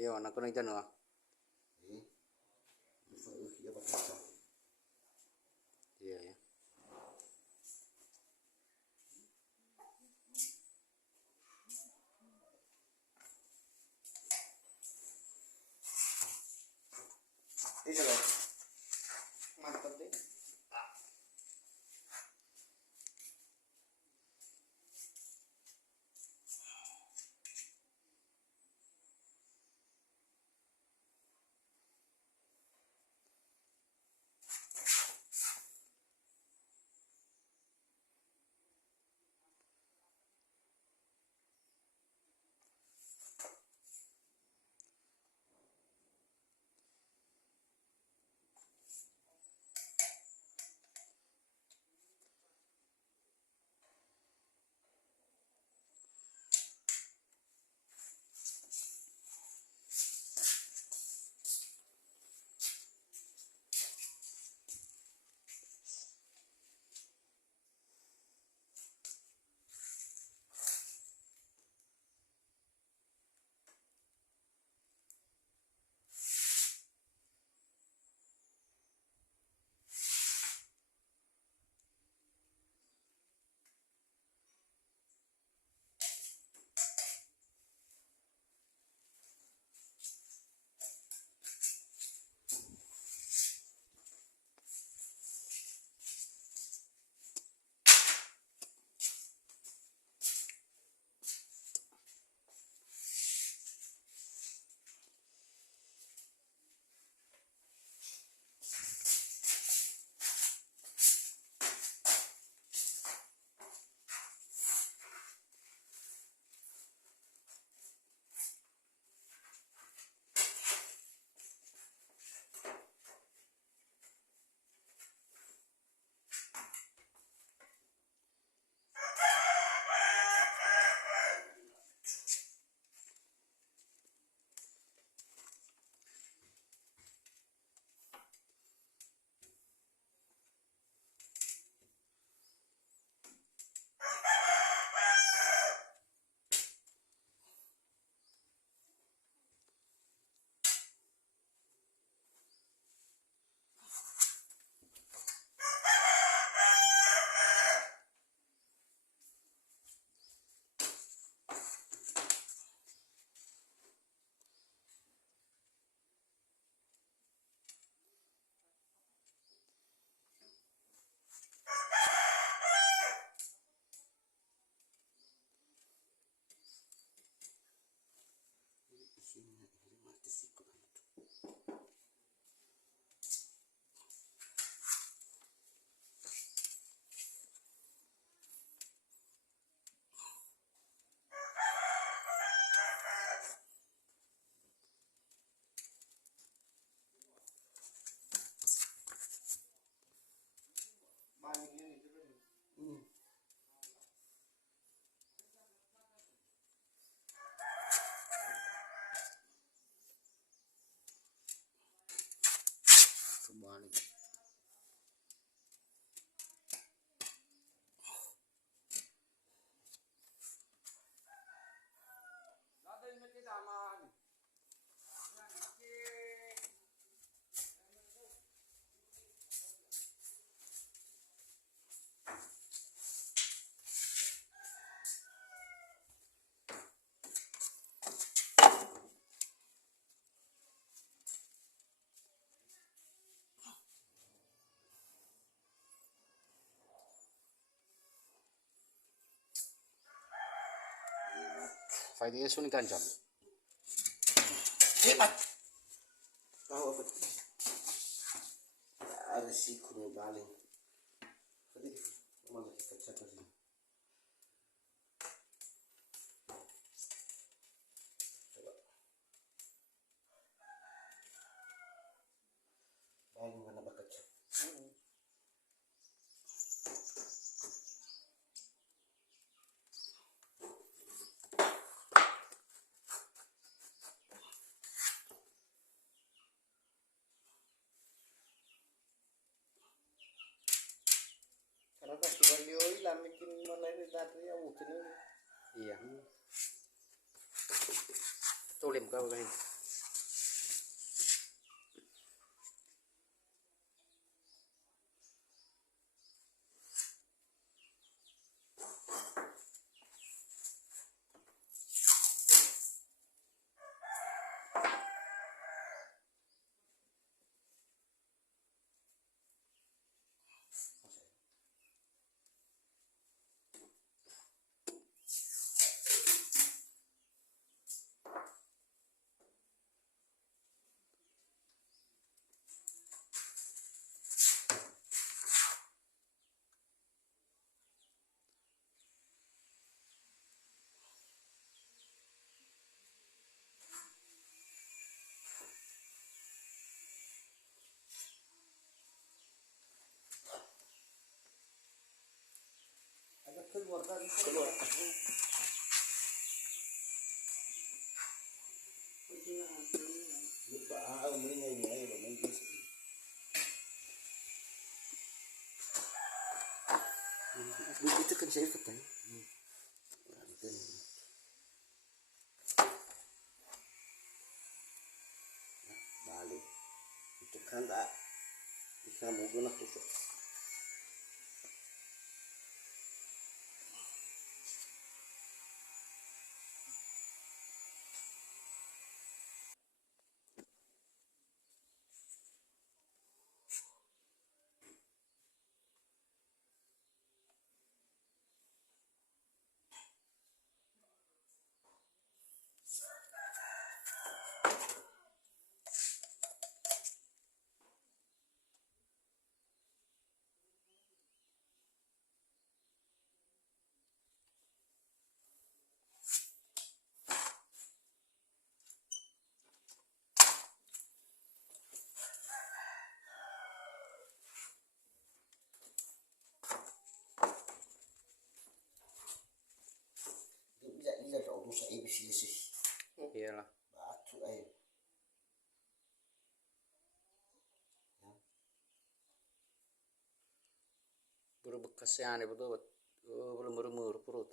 Iya, anak kuning jan wah. Iya ya. Ini loh. Mantap deh. Kembali. Fightingnya sunyi kancam. Hebat. Tahu apa? Ada sih kuno baling. Tadi mana kita cakap sih. Coba. Baling mana bakat cak. Iya. Tulim kau kan. keluar. Lupa, main Itu kan saya ikut kan. balik. Itu kan tak bisa mau guna tusuk. Bisa kau rusak sih. Iyalah. Batu air. Baru bekasnya aneh betul. Belum berumur perut.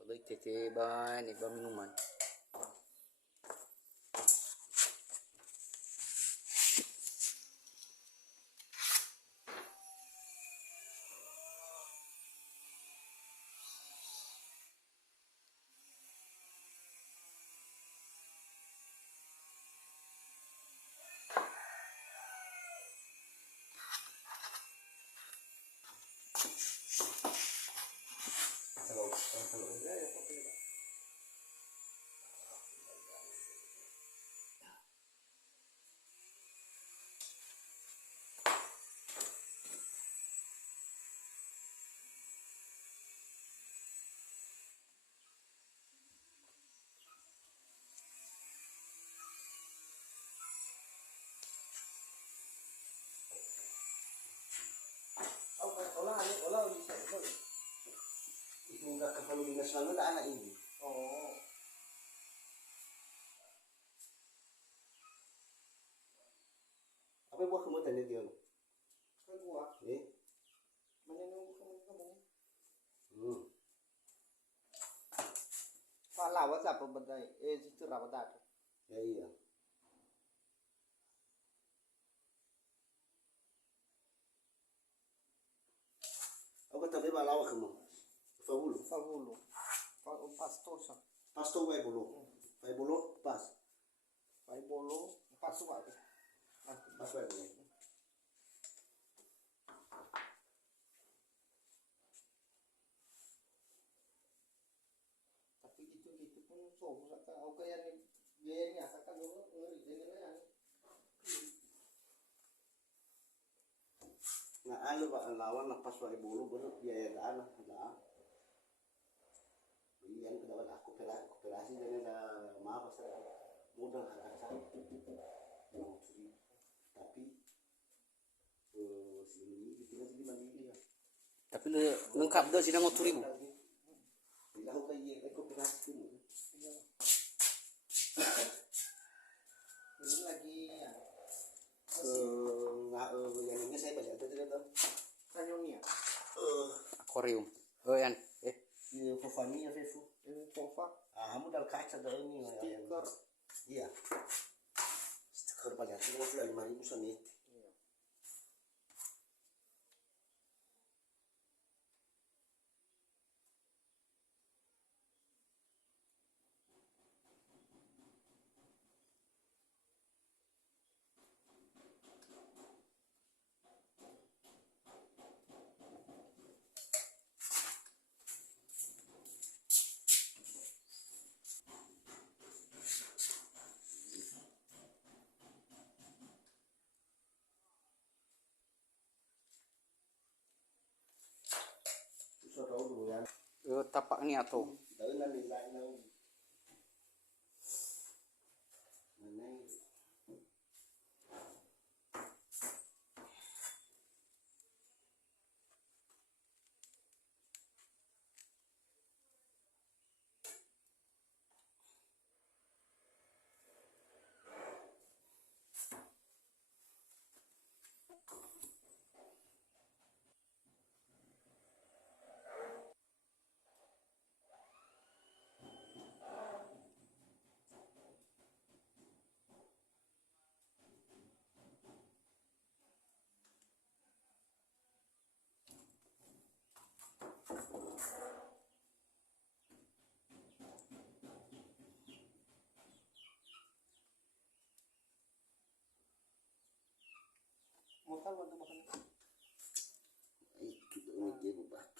Kalau tete banyak minuman. Kalau ya oke. Olah bisa itu enggak kalau dinas lalu ada anak ini. Oh. Apa buah kamu tanya dia? Kan buah. Mana yang kamu? Fala WhatsApp badai itu rabadat. Ya iya. Aku tahu bala awak kamu. Fabulu. Pastosa. Pasto vai bolo. Vai bolo pas. Vai bolo pasu vai. Pas vai bolo. Tapi gitu pun so saka oke yang biayanya saka dulu ini lah. Nah, anu pak lawan pas vai bolo baru biaya dana ada. Yang kedua aku kooperasi dengan maaf saya mudah akan saya tapi sini ditinggal sini mandiri ya. Tapi lengkap dah sih 50.000. Bila aku kayak kooperasi itu. Ini lagi ya. Yang ini saya baca itu tidak tahu. Kanyonia. Akuarium. Yan. Fofani ya Fefu. Ini sofa. Kamu dal kaca dah ini. Stiker. Iya. Stiker banyak. Ini sudah 5.000 sana. Susah tahu dulu ya. Tapak ni atau Dari nanti lain tahu. Mana? Makan bantu makan. Itu ini dia batu.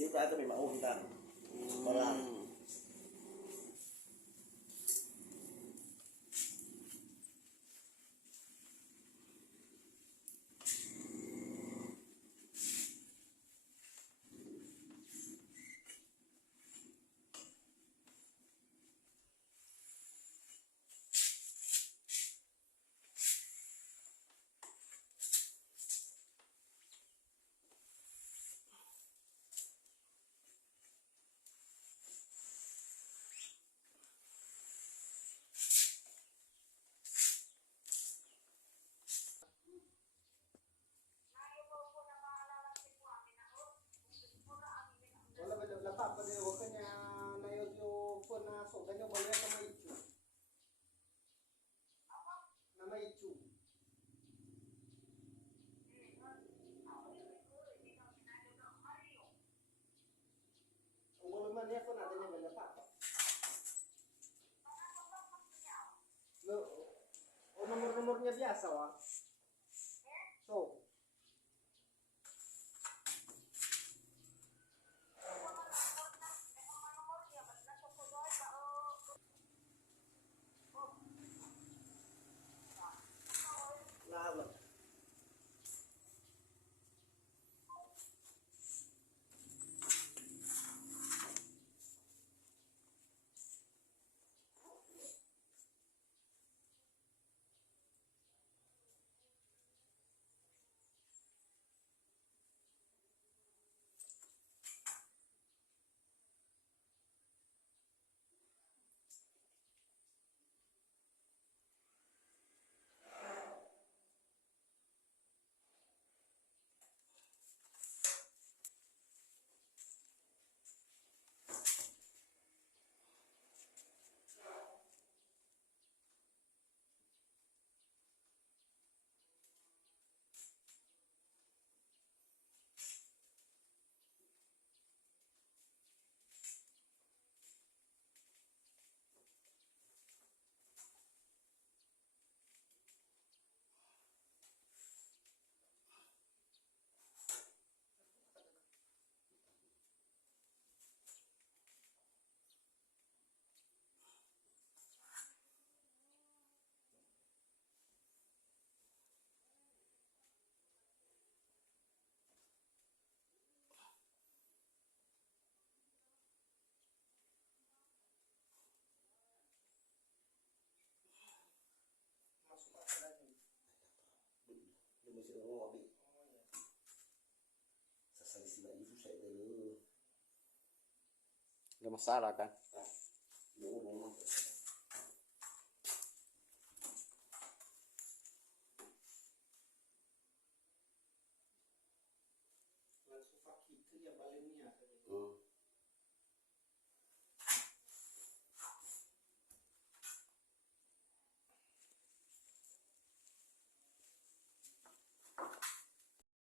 Kita itu memang kita sekolah. Wala ba lapa pa din ako kanya na yung phone na so ganyo ba na may issue. Na may issue. Ang wala man niya phone natin yung lapa pa. No, o nomor niya biasa wa. So, lahat. Masuk apa lagi? Belum masih ngomong abi. Sesalisi lagi susah dulu. Gak masalah kan? Ngomong. Langsung fakir itu ya balik